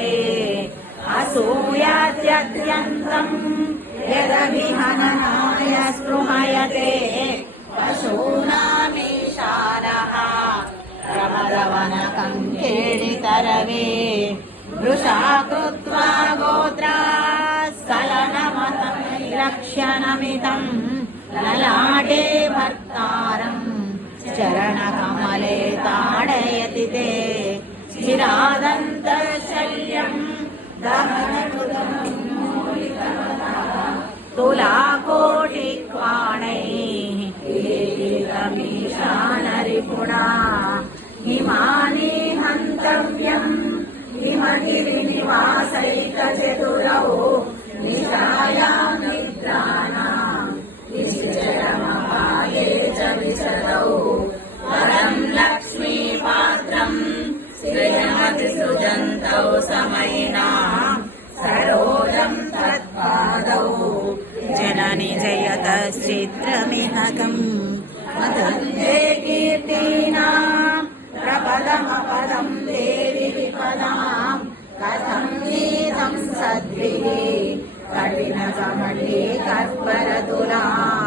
वर्तते असूयात्यत्यन्तम् यदभिहननाय स्पृहयते पशूनामीशानः प्रमदवनकम् केळितरवे वृषा कृत्वा गोत्रा स्खलनमतलक्षणमिदम् ललाटे भर्तारम् चरणकमले ताडयति ते चिरादन्तशल्यम् तुलाकोटिक्वाणैः मीशानरिपुणा हिमानि हन्तव्यम् हिमगिरिनिवासैकचतुरौ निशायाम् निद्राणाम् निश्चरमपाये च विशदौ वरम् लक्ष्मीपात्रम् सृजन्तौ समयिनाम् सरोजम् तत्पादौ जननि जयतश्चित्रमिहकम् मदन्ते कीर्तीनाम् प्रपदमपदम् देवि विपदाम् कथम् गीतम् सद्भिः कठिनकमले कर्परतुलाम्